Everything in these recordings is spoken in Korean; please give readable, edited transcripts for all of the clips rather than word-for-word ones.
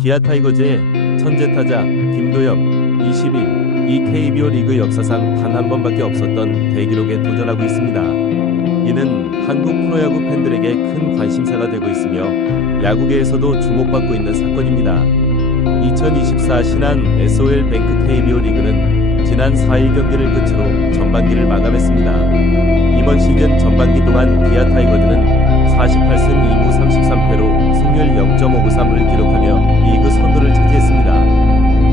기아 타이거즈의 천재타자 김도영 21, 이 KBO 리그 역사상 단 한 번밖에 없었던 대기록에 도전하고 있습니다. 이는 한국 프로야구 팬들에게 큰 관심사가 되고 있으며 야구계에서도 주목받고 있는 사건입니다. 2024 신한 SOL뱅크 KBO 리그는 지난 4일 경기를 끝으로 전반기를 마감했습니다. 이번 시즌 전반기 동안 기아 타이거즈는 48승 2무 33패로 승률 0.593을 기록하며 리그 선두를 차지했습니다.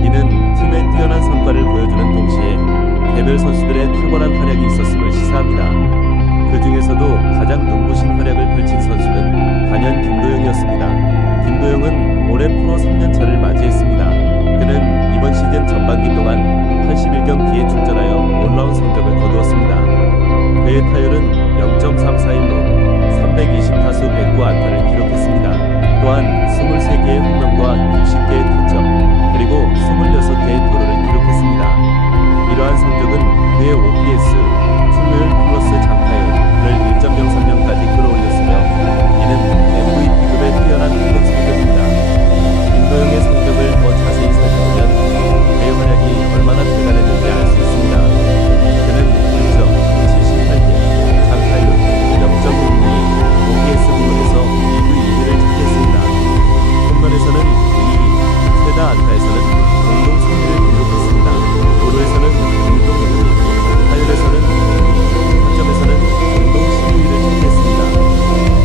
이는 팀의 뛰어난 성과를 보여주는 동시에 개별 선수들의 탁월한 활약이 있었음을 시사합니다. 그 중에서도 가장 눈부신 활약을 펼친 선수는 단연 김도영이었습니다. 김도영은 올해 프로 3년차를 맞이했습니다. 그는 이번 시즌 전반기 동안 81경기에 출전하여 놀라운 성적을 거두었습니다. 그의 타율은 0.341로 320타수 109 안타를 기록했습니다. 또한 23개의 홈런과 60개의 타점, 그리고 26개의 도루를 기록했습니다. 이러한 성적은 그의 OPS, 출루율 플러스 장타율을 1.03명까지 끌어올렸으며 이는 MVP급의 뛰어난 타격 성적입니다. 김도영의 성적을 더 자세히 살펴보면 그의 활약이 얼마나 대단했는지 알 수 있습니다. 그는 1점, 78개, 장타율 0.62, OPS 부분에서 리그 2위를 차지했습니다. 홈런에서는 2위, 최다 안타에서는 공동 3위를 기록했습니다. 도루에서는 공동 2위, 타율에서는 2위, 타점에서는 공동 12위를 차지했습니다.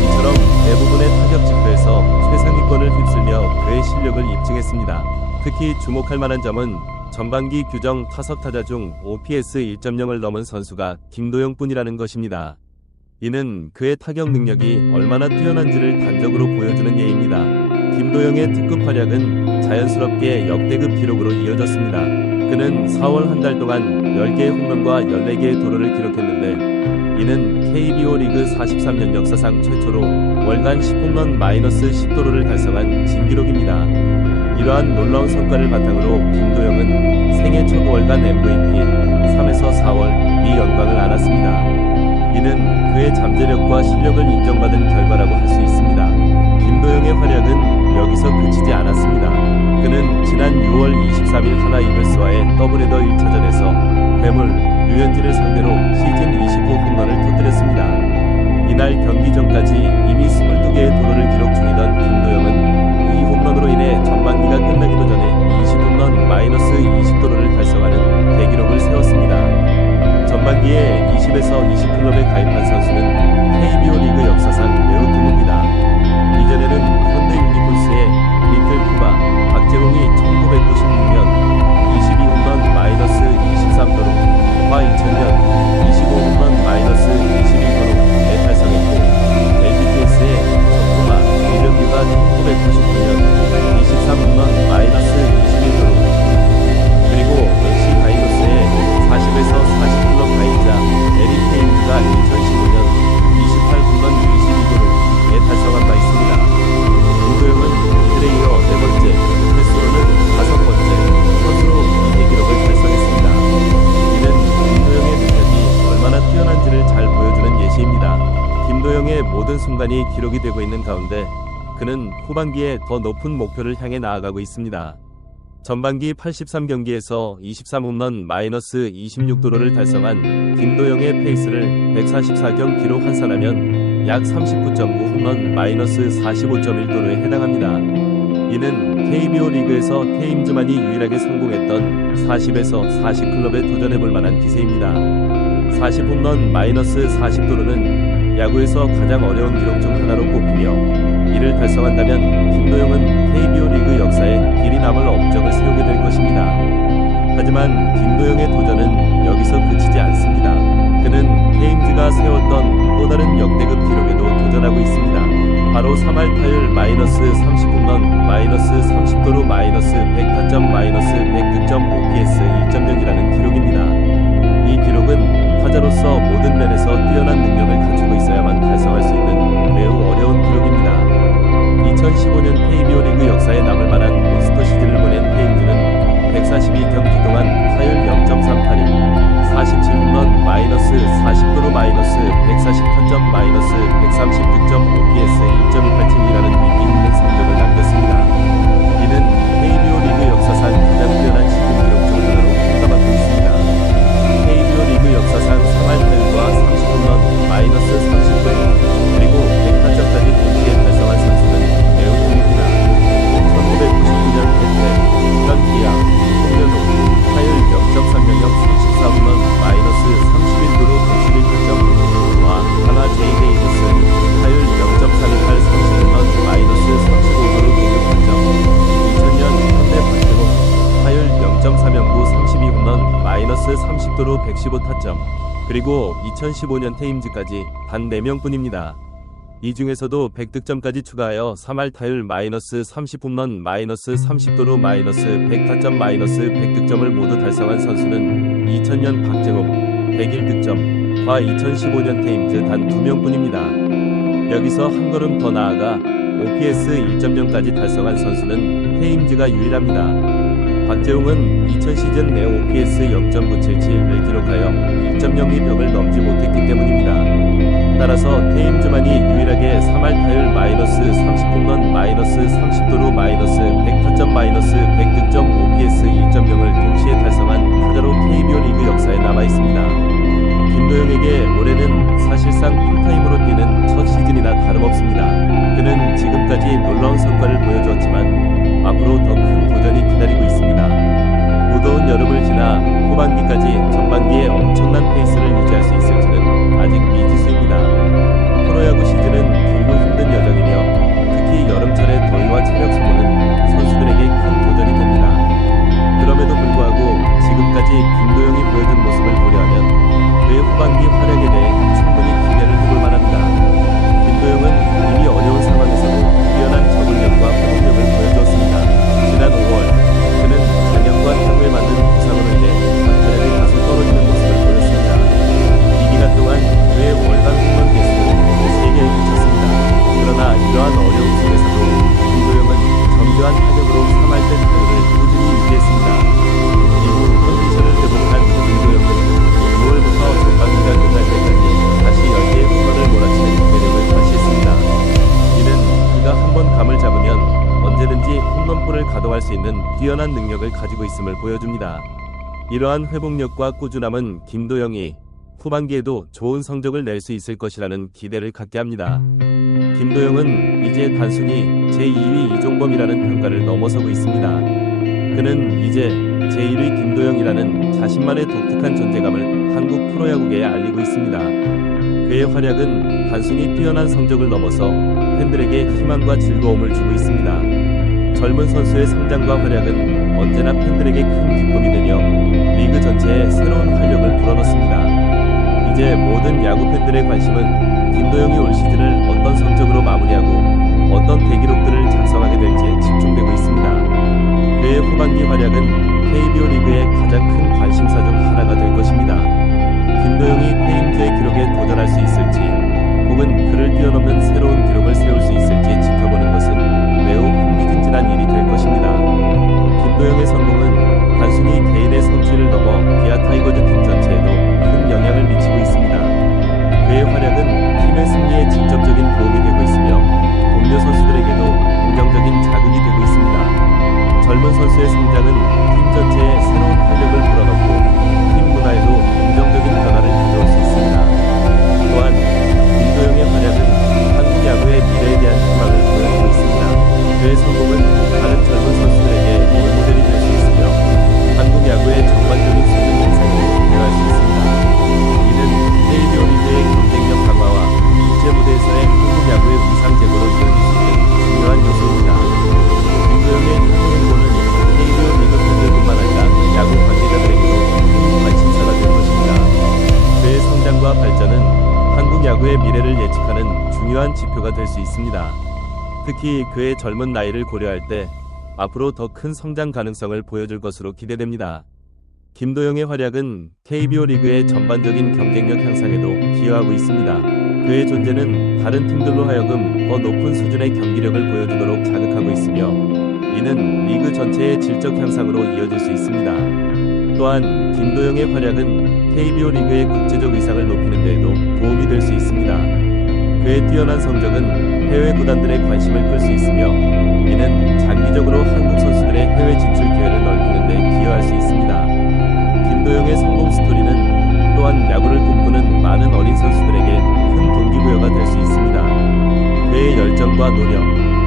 이처럼 대부분의 타격 지표에서 최상위권을 휩쓸며 그의 실력을 입증했습니다. 특히 주목할 만한 점은 전반기 규정 타석 타자 중 OPS 1.0을 넘은 선수가 김도영뿐이라는 것입니다. 이는 그의 타격 능력이 얼마나 뛰어난지를 단적으로 보여주는 예입니다. 김도영의 특급 활약은 자연스럽게 역대급 기록으로 이어졌습니다. 그는 4월 한 달 동안 10개의 홈런과 14개의 도루를 기록했는데 이는 KBO 리그 43년 역사상 최초로 월간 10홈런 마이너스 10도루를 달성한 진기록입니다. 이러한 놀라운 성과를 바탕으로 김도영은 생애 첫 월간 MVP 3에서 4월 이 영광을 안았습니다. 이는 그의 잠재력과 실력을 인정받은 결과라고 할 수 있습니다. 김도영의 활약은 여기서 그치지 않았습니다. 그는 지난 6월 23일 하나 이글스와의 더블헤더 1차전에서 괴물 류현진을 상대로 시즌 20호 홈런을 터뜨렸습니다. 이날 경기 전까지 이미 22개의 도루를 기록 중이던 김도영은 이 홈런으로 인해 전반기가 끝나기도 전에 20홈런 마이너스 20도루를 달성하는 대기록을 세웠습니다. 전반기에 20에서 20클럽에 가입한 선수는 KBO 리그 역사상 매우 드뭅니다. 이전에는 현대 유니콘스의 리틀 쿠바, 박재홍이 1996년 22홈런 마이너스 23도루와 2000년 25홈런 마이너스 22도루에 달성했고 LGPS의 정토마, 이병규가 1999년 23홈런 마이너스 21도루 그리고 NC 다이노스의 40에서 40홈런 가입자 에릭 헤인즈가 2015년 28홈런 22도루에 달성한 바 있습니다. 김도영은 이들에 이어 4번째, 횟수로는 5번째 선수로 이 대기록을 달성했습니다. 이는 김도영의 능력이 얼마나 뛰어난지를 잘 보여주는 예시입니다. 김도영의 모든 순간이 기록이 되고 있는 가운데 그는 후반기에 더 높은 목표를 향해 나아가고 있습니다. 전반기 83경기에서 23홈런 마이너스 26도루를 달성한 김도영의 페이스를 144경 기록 환산하면 약 39.9 홈런 마이너스 45.1도루에 해당합니다. 이는 KBO 리그에서 테임즈만이 유일하게 성공했던 40에서 40클럽에 도전해볼 만한 기세입니다. 40홈런 마이너스 40도루는 야구에서 가장 어려운 기록 중 하나로 꼽히며 이를 달성한다면 김도영은 KBO 리그 역사에 길이 남을 업적을 세우게 될 것입니다. 하지만 김도영의 도전은 여기서 그치지 않습니다. 그는 테임즈가 세웠던 또 다른 역대급 기록에도 도전하고 있습니다. 바로 3할 타율 마이너스 30홈런 마이너스 30도루 마이너스 100타점 마이너스 100득점 OPS 1.0이라는 기록입니다. 이 기록은 타자로서 모든 면에서 뛰어난 능력을 갖추고 있어야만 달성할 수 있는 매우 어려운 기록입니다. 2015년 KBO 리그 역사에 남을 만한 몬스터 시즌을 보낸 테임즈는 142경기 동안 타율 0.382, 47홈런 마이너스 40도루 마이너스 140타점 마이너스 130득점 OPS 1.187이라는 믿기 힘든 성적을 남겼습니다. 이는 30도루 115타점, 그리고 2015년 퇴임즈까지 단 4명뿐입니다. 이 중에서도 100득점까지 추가하여 3할 타율 -30홈런 -30도루 -100타점 -100득점을 모두 달성한 선수는 2000년 박재홍 101득점과 2015년 퇴임즈 단 2명뿐입니다. 여기서 한 걸음 더 나아가 OPS 1.0까지 달성한 선수는 퇴임즈가 유일합니다. 박재홍은 2000 시즌 내 OPS 0.977을 기록하여 1.02 벽을 넘지 못했기 때문입니다. 따라서 퇴임즈만이 유일하게 3할 타율 -30홈런 -30도루 -100타점 -100득점 OPS 1.0을 동시에 달성한 타자로 KBO 리그 역사에 남아있습니다. 김도영에게 올해는 사실상 풀타임으로 뛰는 첫 시즌이나 다름없습니다. 그는 지금까지 놀라운 성과를 보여주었지만 앞으로 더 큰 도전이 기다리고 있습니다. 무더운 여름을 지나 후반기까지 전반기에 엄청난 페이스를 유지할 수 있을지는 아직 미지수입니다. 프로야구 시즌은 길고 힘든 여정이며 특히 여름철의 더위와 체력 소모는 선수들에게 큰 도전이 됩니다. 그럼에도 불구하고 지금까지 김도영이 보여준 모습을 고려하면 그의 후반기 활약에 대해 충분히 기대를 해볼 만합니다. 김도영은 이미 어려운 상황에서도 뛰어난 적응력과 회복력을 보여주었습니다. 지난 5월 그는 장염과 향후에 맞는 부상으로 인해 박타력이 다소 떨어지는 모습을 보였습니다. 이 기간 동안 그의 월간 홈런 개수는 3개에 그쳤습니다. 그러나 이러한 어려움 속에서도 김도영은 정교한 타격으로 3할 때 타율을 꾸준히 유지했습니다. 이후 컨디션을 회복한 김도영은 6월부터 전반기가 끝날 때까지 다시 10개의 홈런을 몰아치는 매력을 발휘했습니다. 이는 그가 한번 감을 잡으면 언제든지 홈런볼을 가동할 수 있는 뛰어난 능력을 가지고 있음을 보여줍니다. 이러한 회복력과 꾸준함은 김도영이 후반기에도 좋은 성적을 낼 수 있을 것이라는 기대를 갖게 합니다. 김도영은 이제 단순히 제2위 이종범이라는 평가를 넘어서고 있습니다. 그는 이제 제1위 김도영이라는 자신만의 독특한 존재감을 한국 프로야구계에 알리고 있습니다. 그의 활약은 단순히 뛰어난 성적을 넘어서 팬들에게 희망과 즐거움을 주고 있습니다. 젊은 선수의 성장과 활약은 언제나 팬들에게 큰 기쁨이 되며 리그 전체에 새로운 활력을 불어넣습니다. 이제 모든 야구 팬들의 관심은 김도영이 올 시즌을 어떤 성적으로 마무리하고 어떤 대기록들을 작성하게 될지에 집중되고 있습니다. 그의 후반기 활약은 KBO 리그의 가장 큰 관심사 중 하나가 될 것입니다. 김도영이 퇴임즈의 기록에 도전할 수 있을지 혹은 그를 뛰어넘는 새로운 기록을 세울 수 있을지 지켜보는 것은 매우 흥미진진한 일이 될 것입니다. 김도영의 성공은 단순히 개인의 성취를 넘어 기아 타이거즈 팀 전체에도 큰 영향을 미치고 있습니다. 그의 활약은 팀의 승리에 직접적인 도움이 되고 있으며 동료 선수들에게도 긍정적인 자극이 되고 있습니다. 젊은 선수의 성장은 팀 전체에 새로운 활력을 불어넣고 팀 문화에도 긍정적인 변화를 가져올 수 있습니다. 또한 김도영의 활약은 한국 야구의 미래에 대한 희망을 보여주고 있습니다. 그의 성공은 다른 젊은 선수들에게 롤모델이 될 수 있으며 한국 야구의 전반적인 수준 향상에 기여할 수 있습니다. 이는 KBO 리그의 경쟁력 강화와 국제 무대에서의 한국 야구의 위상 제고로 이어질 수 있는 중요한 요소입니다. 김도영의 향후 행보는 KBO 리그 팬들뿐만 아니라 야구 관계자들에게도 큰 관심사가 될 것입니다. 그의 성장과 발전은 한국 야구의 미래를 예측하는 중요한 지표가 될 수 있습니다. 특히 그의 젊은 나이를 고려할 때 앞으로 더 큰 성장 가능성을 보여줄 것으로 기대됩니다. 김도영의 활약은 KBO 리그의 전반적인 경쟁력 향상에도 기여하고 있습니다. 그의 존재는 다른 팀들로 하여금 더 높은 수준의 경기력을 보여주도록 자극하고 있으며 이는 리그 전체의 질적 향상으로 이어질 수 있습니다. 또한 김도영의 활약은 KBO 리그의 국제적 위상을 높이는 데에도 도움이 될 수 있습니다. 그의 뛰어난 성적은 해외 구단들의 관심을 끌 수 있으며 이는 장기적으로 한국 선수들의 해외 진출 기회를 넓히는 데 기여할 수 있습니다. 김도영의 성공 스토리는 또한 야구를 꿈꾸는 많은 어린 선수들에게 큰 동기부여가 될 수 있습니다. 그의 열정과 노력,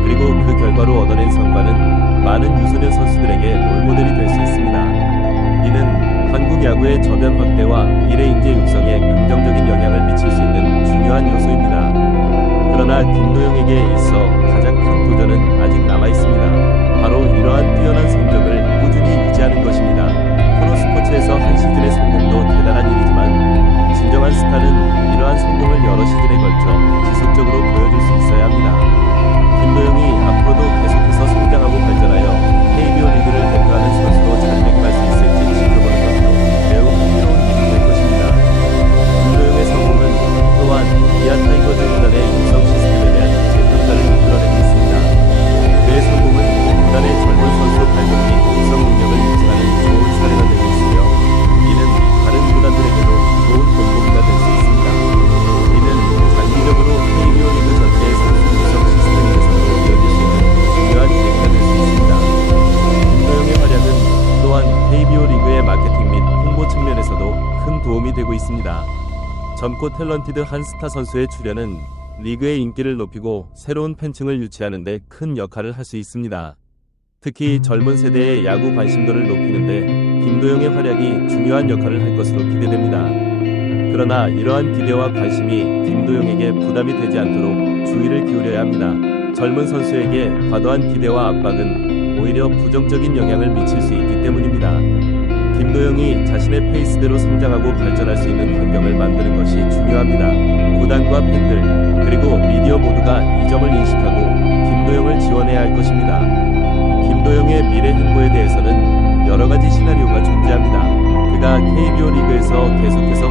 그리고 그 결과로 얻어낸 성과는 많은 유소년 선수들에게 롤모델이 될 수 있습니다. 이는 한국 야구의 저변 확대와 미래 인재 육성에 긍정적인 영향을 미칠 수 있는 중요한 요소입니다. 그러나 김도영에게 있어 가장 큰 도전은 아직 남아 있습니다. 바로 이러한 뛰어난 성적을 꾸준히 유지하는 것입니다. 프로스포츠에서 한 시즌의 성공도 있습니다. 젊고 탤런티드 한 스타 선수의 출연은 리그의 인기를 높이고 새로운 팬층을 유치하는 데 큰 역할을 할 수 있습니다. 특히 젊은 세대의 야구 관심도를 높이는데 김도영의 활약이 중요한 역할을 할 것으로 기대됩니다. 그러나 이러한 기대와 관심이 김도영에게 부담이 되지 않도록 주의를 기울여야 합니다. 젊은 선수에게 과도한 기대와 압박은 오히려 부정적인 영향을 미칠 수 있기 때문입니다. 김도영이 자신의 페이스대로 성장하고 발전할 수 있는 환경을 만드는 것이 중요합니다. 구단과 팬들, 그리고 미디어 모두가 이 점을 인식하고 김도영을 지원해야 할 것입니다. 김도영의 미래 행보에 대해서는 여러 가지 시나리오가 존재합니다. 그가 KBO 리그에서 계속해서